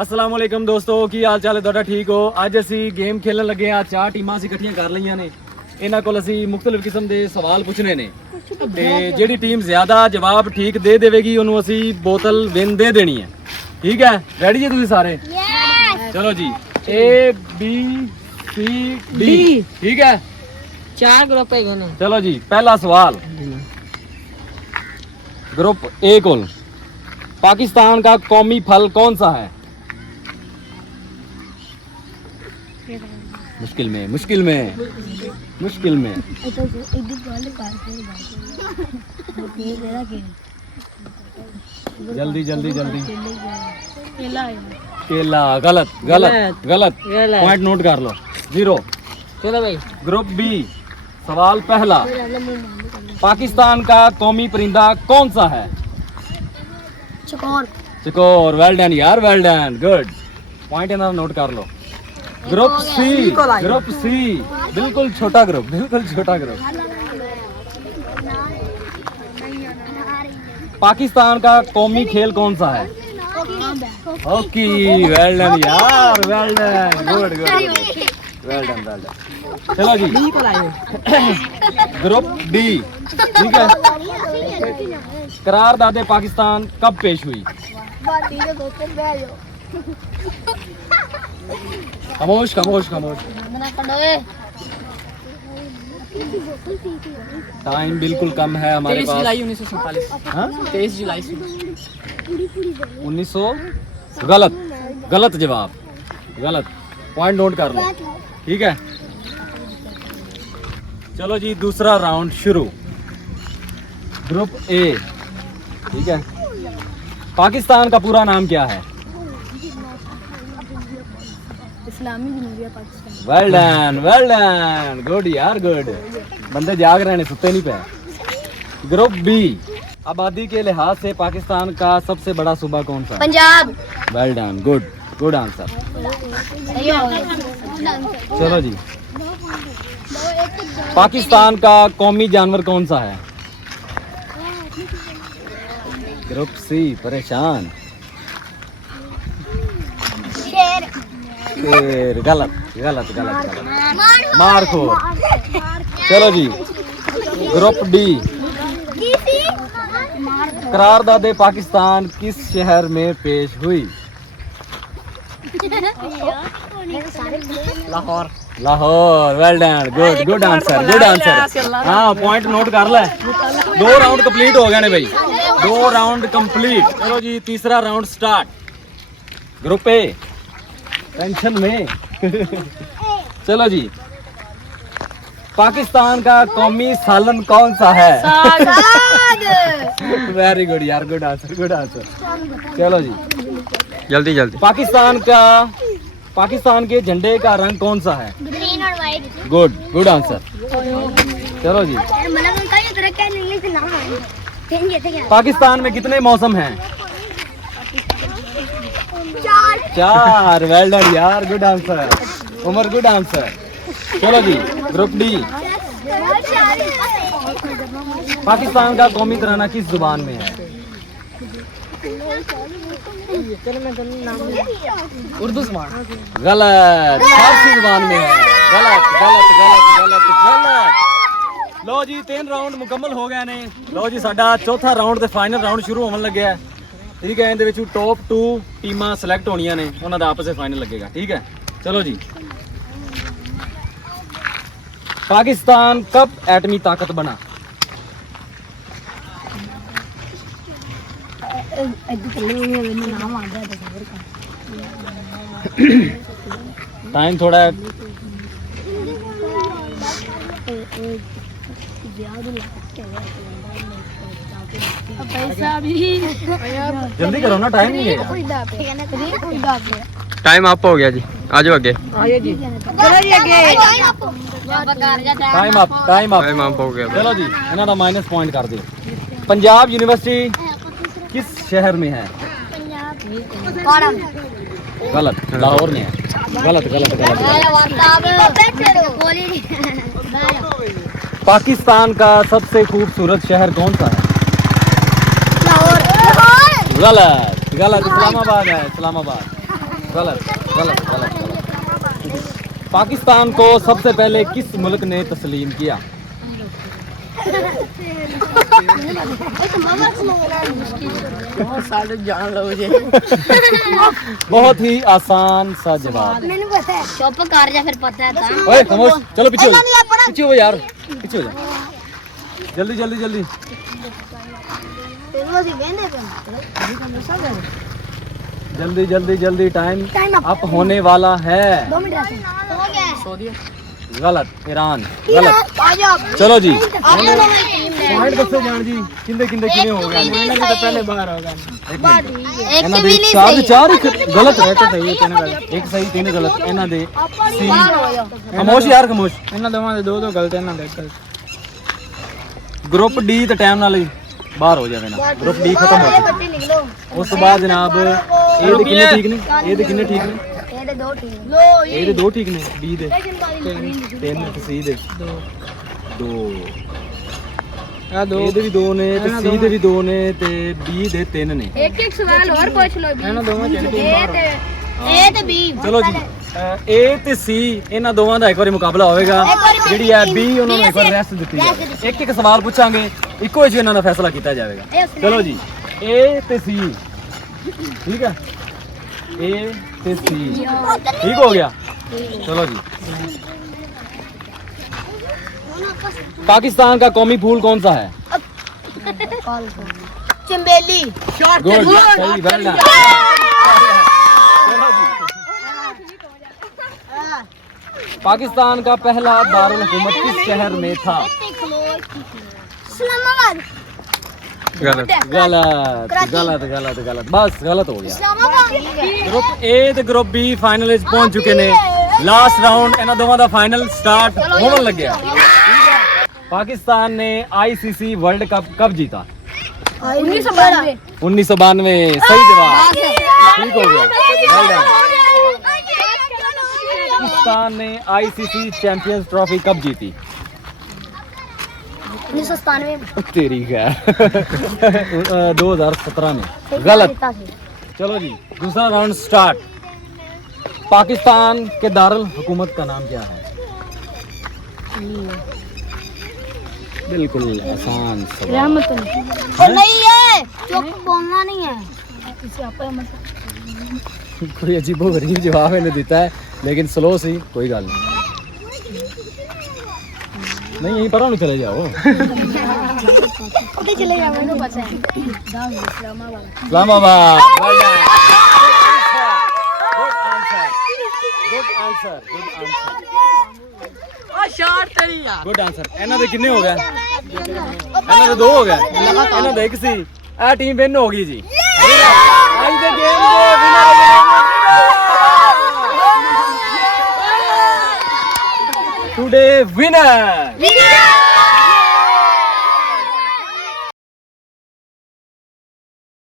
अस्सलाम वालेकुम दोस्तों, की हाल चाल है ਤੁਹਾਡਾ ठीक हो। ਅੱਜ ਅਸੀਂ ਗੇਮ ਖੇਲਣ ਲੱਗੇ ਆ। 4 ਟੀਮਾਂ ਅਸੀਂ ਇਕੱਠੀਆਂ ਕਰ ਲਈਆਂ ਨੇ। ਇਹਨਾਂ ਕੋਲ ਅਸੀਂ ਮੁxtਲਿਫ ਕਿਸਮ ਦੇ ਸਵਾਲ ਪੁੱਛਣੇ ਨੇ ਤੇ ਜਿਹੜੀ ਟੀਮ ਜ਼ਿਆਦਾ ਜਵਾਬ ਠੀਕ ਦੇ ਦੇਵੇਗੀ ਉਹਨੂੰ ਅਸੀਂ ਬੋਤਲ ਵਿਨ ਦੇ ਦੇਣੀ ਹੈ। ਠੀਕ ਹੈ, ਰੈਡੀ ਜੀ ਤੁਸੀਂ ਸਾਰੇ? चलो जी, A B C D, ठीक है। 4 ग्रुप है। चलो जी, पहला सवाल ग्रुप ए को, पाकिस्तान का कौमी फल कौन सा है? मुश्किल में मुश्किल में मुश्किल में जल्दी जल्दी जल्दी। केला। गलत गलत गलत, पॉइंट नोट कर लो, 0। चलो भाई, ग्रुप बी, सवाल पहला, पाकिस्तान का कौमी परिंदा कौन सा है? चकोर। चकोर। वेल डन यार, वेल डन, गुड, पॉइंट इन्हें नोट कर लो। ग्रुप सी, ग्रुप सी, बिल्कुल छोटा ग्रुप, बिल्कुल छोटा ग्रुप। पाकिस्तान का कौमी खेल कौन सा है? हॉकी। वेल डन यार, well done, good good, well done well done. चलो जी, ग्रुप डी, ठीक है। करारदादे पाकिस्तान कब पेश हुई? खामोश खामोश खामोश, टाइम बिल्कुल कम है हमारे 23 पास। जुलाई 1947। हाँ? 23 जुलाई 1900। गलत गलत जवाब, गलत, पॉइंट नोट कर लो, ठीक है। चलो जी, दूसरा राउंड शुरू। ग्रुप ए, ठीक है। पाकिस्तान का पूरा नाम क्या है? इस्लामी जमहूरिया पाकिस्तान। वेल डन, गुड यार, गुड। बंदे जाग रहे हैं, सुते नहीं पे। ग्रुप बी, आबादी के लिहाज से पाकिस्तान का सबसे बड़ा सूबा कौन सा है? Punjab. Well done, good good answer. चलो जी, पाकिस्तान का कौमी जानवर कौन सा है? ग्रुप सी, परेशान। शेर। शेर। गलत गलत गलत गलत, मारखोर। चलो जी, ग्रुप डी, करारदादे पाकिस्तान किस शहर में पेश हुई? Lahore. Lahore. Well done, good good answer, good answer. हाँ, पॉइंट नोट कर ले। 2 राउंड कंप्लीट हो गए ने भाई, 2 राउंड कंप्लीट। चलो जी, तीसरा round start. Group A, tension में चलो जी, पाकिस्तान का कौमी सालन कौन सा है? वेरी गुड यार, गुड आंसर, गुड आंसर। चलो जी, जल्दी जल्दी। पाकिस्तान के झंडे का रंग कौन सा है? ग्रीन और व्हाइट। Good good answer. चलो जी, पाकिस्तान में कितने मौसम हैं? 4। वेल डन यार, good answer. Umar, good answer. चलो जी, ग्रुप डी, पाकिस्तान का कौमी तराना किस जुबान में है? उर्दू ज़ुबान। गलत, फारसी जुबान में है। गलत गलत गलत गलत गलत। लो जी, 3 राउंड मुकम्मल हो गए ने। लो जी, साडा चौथा राउंड ते फाइनल राउंड शुरू होने लगे है, ठीक है। इहदे विचों टॉप 2 टीमां सिलेक्ट होणियां ने, उन्हां दा आपस में फाइनल लगेगा, ठीक है। चलो जी, पाकिस्तान कब एटमी ताकत बना? टाइम थोड़ा है। जल्दी करो ना, टाइम नहीं है। टाइम अप हो गया जी, आ जाओ आगे। जी, time up, time up, time up हो गया। चलो जी, इन्हां दा माइनस पॉइंट कर दियो। पंजाब यूनिवर्सिटी किस शहर में है? गलत, लाहौर में है। गलत गलत गलत, पाकिस्तान का सबसे खूबसूरत शहर कौन सा है? गलत गलत, इस्लामाबाद है, इस्लामाबाद। गलत गलत गलत गलत। पाकिस्तान को सबसे पहले किस मुल्क ने तस्लीम किया? जान लो मुझे। बहुत ही आसान सा जवाब। मैंने पता है चुप कर जा फिर पता है था ओए खामोश, चलो पीछे हो जा, पीछे हो यार, पीछे हो जा, जल्दी जल्दी जल्दी। जल्दी जल्दी जल्दी, टाइम अप होने वाला है। 2 मिनट हो गया सऊदी। गलत, ईरान गलत। चलो जी, पॉइंट किससे जान जी, किंदे किंदे किने हो गया? मैंने भी तो पहले बाहर होगा। ਇਹਨਾਂ ਦੇ ਚਾਰ ਦੇ ਚਾਰ ਇੱਕ ਗਲਤ ਹੈ ਤੇ ਸਹੀ ਤਿੰਨ ਗਲਤ, ਇੱਕ ਸਹੀ ਤਿੰਨ ਗਲਤ। ਇਹਨਾਂ ਦੇ ਸੀ ਖਾਮੋਸ਼ ਯਾਰ ਖਾਮੋਸ਼। ਇਹਨਾਂ ਦੋਵਾਂ ਦੇ ਦੋ ਗਲਤ, ਇਹਨਾਂ ਦੇ ਗਲਤ। ਗਰੁੱਪ ਡੀ ਤੇ ਟਾਈਮ ਨਾਲ ਹੀ ਬਾਹਰ ਹੋ ਜਾਵੇ ਨਾ, ਗਰੁੱਪ ਡੀ ਖਤਮ ਹੋ ਚੁੱਕਾ। ਉਸ ਤੋਂ ਬਾਅਦ ਜਨਾਬ ਇਹਦੇ ਕਿੰਨੇ ਠੀਕ ਨੇ? ਇਹਦੇ ਕਿੰਨੇ ਠੀਕ ਨੇ? ਇਹਦੇ 2 ਟੀਮ ਇਹਦੇ 2 ਠੀਕ ਨੇ, ਡੀ ਦੇ 3 ਤੇ ਸੀ ਦੇ 2। ਆ ਦੋ ਇਹਦੇ ਵੀ 2 ਨੇ ਤੇ ਸੀ ਦੇ ਵੀ 2 ਨੇ ਤੇ ਬੀ ਦੇ 3 ਨੇ। ਇੱਕ ਸਵਾਲ ਹੋਰ ਪੁੱਛ ਲਓ ਇਹਨਾਂ ਦੋਵਾਂ ਚ ਇਹ ਤੇ ਬੀ ਚਲੋ ਜੀ, ਏ ਤੇ ਸੀ ਇਹਨਾਂ ਦੋਵਾਂ ਦਾ ਇੱਕ ਵਾਰੀ ਮੁਕਾਬਲਾ ਹੋਵੇਗਾ। ਜਿਹੜੀ ਹੈ ਬੀ ਉਹਨਾਂ ਨੂੰ ਇੱਕ ਵਾਰ ਰੈਸਟ ਦਿੱਤੀ ਜਾਵੇ। ਇੱਕ ਇੱਕ ਸਵਾਲ ਪੁੱਛਾਂਗੇ, ਇੱਕੋ ਹੀ ਇਹਨਾਂ ਦਾ ਫੈਸਲਾ ਕੀਤਾ ਜਾਵੇਗਾ। ਚਲੋ ਜੀ, ਏ ਤੇ ਸੀ ਠੀਕ ਹੈ, ਏ ਤੇ ਸੀ ठीक हो गया। चलो जी, पाकिस्तान का कौमी फूल कौन सा है? चंबेली गुड, सही, वेल डन। चलो जी, पाकिस्तान का पहला दारुल हुकूमत किस शहर में था? इस्लामाबाद गलत गलत गलत गलत गलत, बस गलत हो गया। ग्रुप ए ਤੇ ਗਰੁੱਪ ਬੀ ਫਾਈਨਲ ਵਿੱਚ ਪਹੁੰਚ ਚੁੱਕੇ ਨੇ। ਲਾਸਟ ਰਾਉਂਡ ਇਹਨਾਂ ਦੋਵਾਂ ਦਾ ਫਾਈਨਲ ਸਟਾਰਟ ਹੋਣ ਲੱਗਿਆ। पाकिस्तान ने आईसीसी वर्ल्ड कप कब जीता? 1992 1992, सही जवाब, ठीक हो गया, well done। पाकिस्तान ने आईसीसी चैंपियंस ट्रॉफी कब जीती? 1997 तेरी क्या 2017 में, गलत। चलो जी, दूसरा राउंड स्टार्ट। पाकिस्तान के दारुल हुकूमत का नाम क्या है? बिल्कुल आसान सवाल। नहीं है चुप बोलना नहीं है कोई अजीबो गरीब जवाब इन्हें देता है, लेकिन स्लो सी कोई गल नहीं, यहीं पर चले जाओ। चले जाओ, मैंने पता है Islamabad, well done। Good answer, good answer, good answer। ਆ ਸ਼ਾਟ ਤੇਰੀ ਯਾਰ। Good answer. ਇਹਨਾਂ ਦੇ ਕਿੰਨੇ ਹੋ ਗਏ? ਇਹਨਾਂ ਦੇ 2 ਹੋ ਗਏ, ਇਹਨਾਂ ਦਾ 1 ਸੀ। ਇਹ ਟੀਮ ਵਿਨ ਹੋ ਗਈ ਜੀ। ਅੱਜ ਦੇ ਗੇਮ ਦੇ ਵਿਨਰ ਟੁਡੇ ਵਿਨਰ